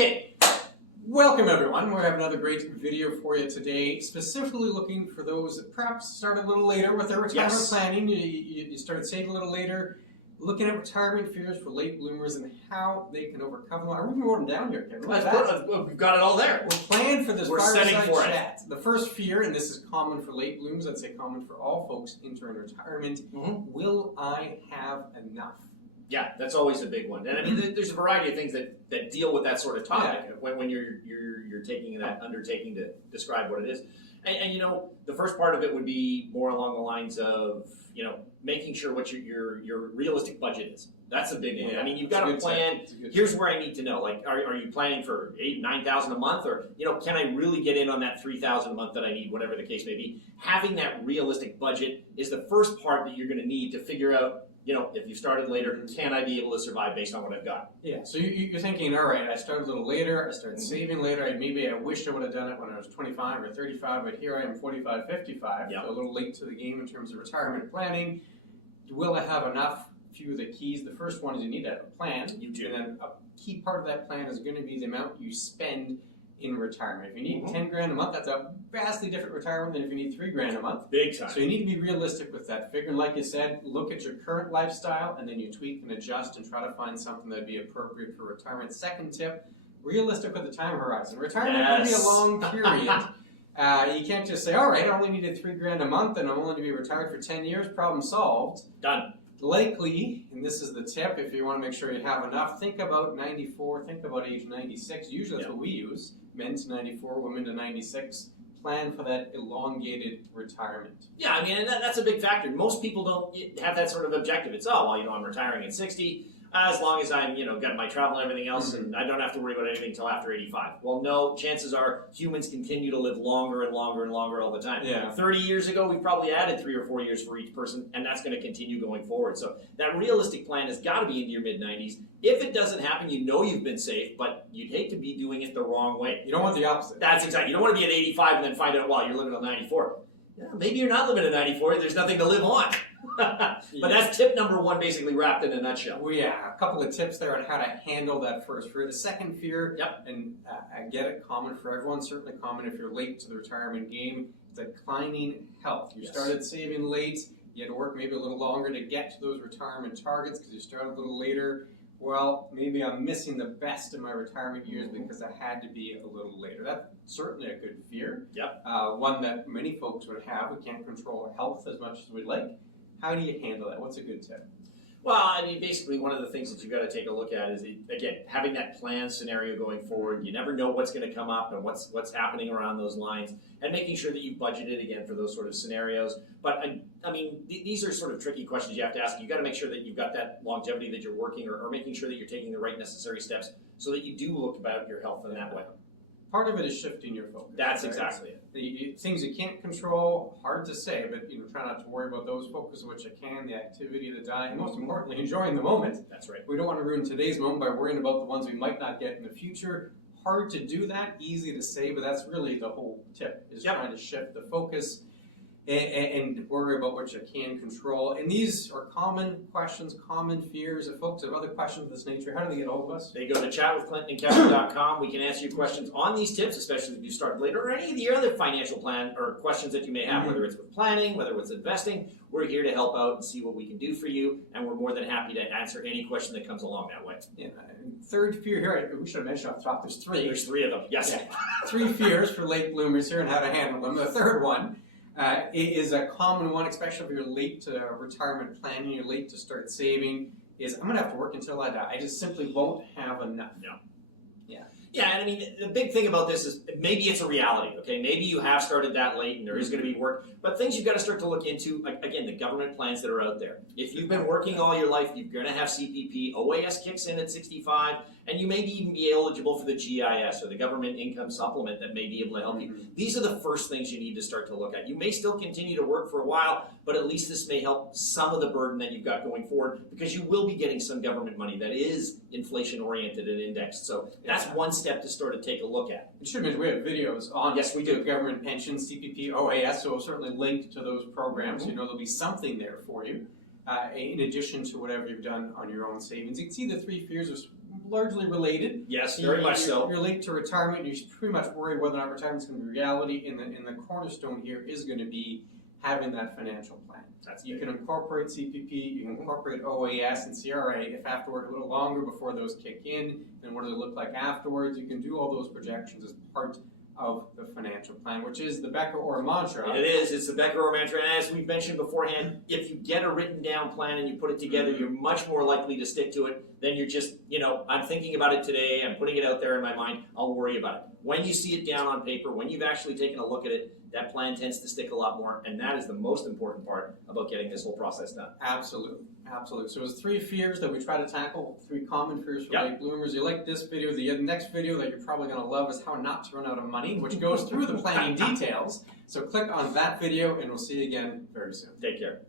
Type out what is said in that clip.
Okay, Welcome everyone. We have another great video for you today, specifically looking for those that perhaps start a little later with their retirement planning. You started saving a little later, looking at retirement fears for late bloomers and how they can overcome them. I really wrote them down here, Kevin. we've got it all there. We're planning for this We're setting for chat. The first fear, and this is common for late bloomers, I'd say common for all folks entering retirement, will I have enough? Yeah, that's always a big one. And I mean, there's a variety of things that deal with that sort of topic when you're taking that undertaking to describe what it is. And you know, the first part of it would be more along the lines of, you know, making sure what your realistic budget is. That's a big one. I mean, you've got a plan. Here's where I need to know. Like, are you planning for $8,000, $9,000 a month, or you know, can I really get in on that $3,000 a month that I need, whatever the case may be? Having that realistic budget is the first part that you're going to need to figure out. You know, if you started later, can I be able to survive based on what I've got? Yeah, so you're thinking, all right, I started a little later, I started saving later, maybe I wish I would have done it when I was 25 or 35, but here I am 45, 55, so a little late to the game in terms of retirement planning. Will I have enough? A few of the keys. The first one is you need to have a plan. You do. And then a key part of that plan is going to be the amount you spend in retirement. If you need 10 grand a month, that's a vastly different retirement than if you need 3 grand a month. Big time. So you need to be realistic with that figure. And like you said, look at your current lifestyle and then you tweak and adjust and try to find something that'd be appropriate for retirement. Second tip, realistic with the time horizon. Retirement can be a long period. You can't just say, all right, I only needed 3 grand a month and I'm only to be retired for 10 years, problem solved. Done. Likely, and this is the tip, if you want to make sure you have enough, think about 94, think about age 96. Usually that's what we use. Men to 94, women to 96. Plan for that elongated retirement. Yeah, I mean, and that's a big factor. Most people don't have that sort of objective. It's, oh, well, you know, I'm retiring at 60. As long as I'm, you know, got my travel and everything else, and I don't have to worry about anything until after 85. Well, no, chances are humans continue to live longer and longer and longer all the time. Yeah. 30 years ago, we probably added 3 or 4 years for each person, and that's going to continue going forward. So that realistic plan has got to be into your mid-90s. If it doesn't happen, you know you've been safe, but you'd hate to be doing it the wrong way. You don't want the opposite. That's exactly. You don't want to be at 85 and then find out, well, you're living on 94. Yeah, maybe you're not living at 94. There's nothing to live on. But that's tip number 1, basically wrapped in a nutshell. Well, yeah, a couple of tips there on how to handle that first fear. The second fear, and I get it, common for everyone, certainly common if you're late to the retirement game, declining health. You started saving late, you had to work maybe a little longer to get to those retirement targets because you started a little later. Well, maybe I'm missing the best in my retirement years because I had to be a little later. That's certainly a good fear. One that many folks would have. We can't control our health as much as we'd like. How do you handle that? What's a good tip? Well, I mean, basically one of the things that you've got to take a look at is, again, having that planned scenario going forward. You never know what's going to come up and what's happening around those lines, and making sure that you've budgeted, again, for those sort of scenarios. But, I mean, these are sort of tricky questions you have to ask. You've got to make sure that you've got that longevity that you're working, or making sure that you're taking the right necessary steps so that you do look about your health in that way. Part of it is shifting your focus. That's exactly it. Things you can't control, hard to say, but you know, try not to worry about those. Focus on what you can, the activity, the diet, and most importantly, enjoying the moment. That's right. We don't want to ruin today's moment by worrying about the ones we might not get in the future. Hard to do that, easy to say, but that's really the whole tip, is trying to shift the focus and worry about what you can control. And these are common questions, common fears. If folks have other questions of this nature, how do they get a hold of us? They go to chatwithclintonandkevin.com. We can answer your questions on these tips, especially if you start later, or any of the other financial plan or questions that you may have, whether it's with planning, whether it's investing. We're here to help out and see what we can do for you, and we're more than happy to answer any question that comes along that way. Yeah. Third fear here, we should have mentioned off the top, there's 3. There's 3 of them, yes. 3 fears for late bloomers here and how to handle them. The third one is a common one, especially if you're late to retirement planning, you're late to start saving, is I'm going to have to work until I die. I just simply won't have enough. No. Yeah, and I mean, the big thing about this is maybe it's a reality, okay? Maybe you have started that late and there is going to be work, but things you've got to start to look into, again, the government plans that are out there. If you've been working all your life, you're going to have CPP. OAS kicks in at 65, and you may even be eligible for the GIS, or the government income supplement, that may be able to help you. These are the first things you need to start to look at. You may still continue to work for a while, but at least this may help some of the burden that you've got going forward, because you will be getting some government money that is inflation-oriented and indexed. So that's one step to start to take a look at. It should mention we have videos on we do. Government pensions, CPP, OAS, so we'll certainly link to those programs. You know there'll be something there for you, in addition to whatever you've done on your own savings. You can see the 3 fears. There's largely related. Yes, very much so. You're late to retirement. You're pretty much worried whether or not retirement's going to be reality. And the cornerstone here is going to be having that financial plan. You can incorporate CPP, you can incorporate OAS and CRA if afterward a little longer before those kick in, then what does it look like afterwards? You can do all those projections as part of the financial plan, which is the Becker or mantra. It is, it's the Becker or mantra, and as we've mentioned beforehand, if you get a written down plan and you put it together, you're much more likely to stick to it than you're just, I'm thinking about it today, I'm putting it out there in my mind, I'll worry about it. When you see it down on paper, when you've actually taken a look at it, that plan tends to stick a lot more, and that is the most important part about getting this whole process done. Absolutely, absolutely. So it's 3 fears that we try to tackle, 3 common fears for Yep. late bloomers. You like this video, the next video that you're probably going to love is how not to run out of money, which goes through the planning details. So click on that video, and we'll see you again very soon. Take care.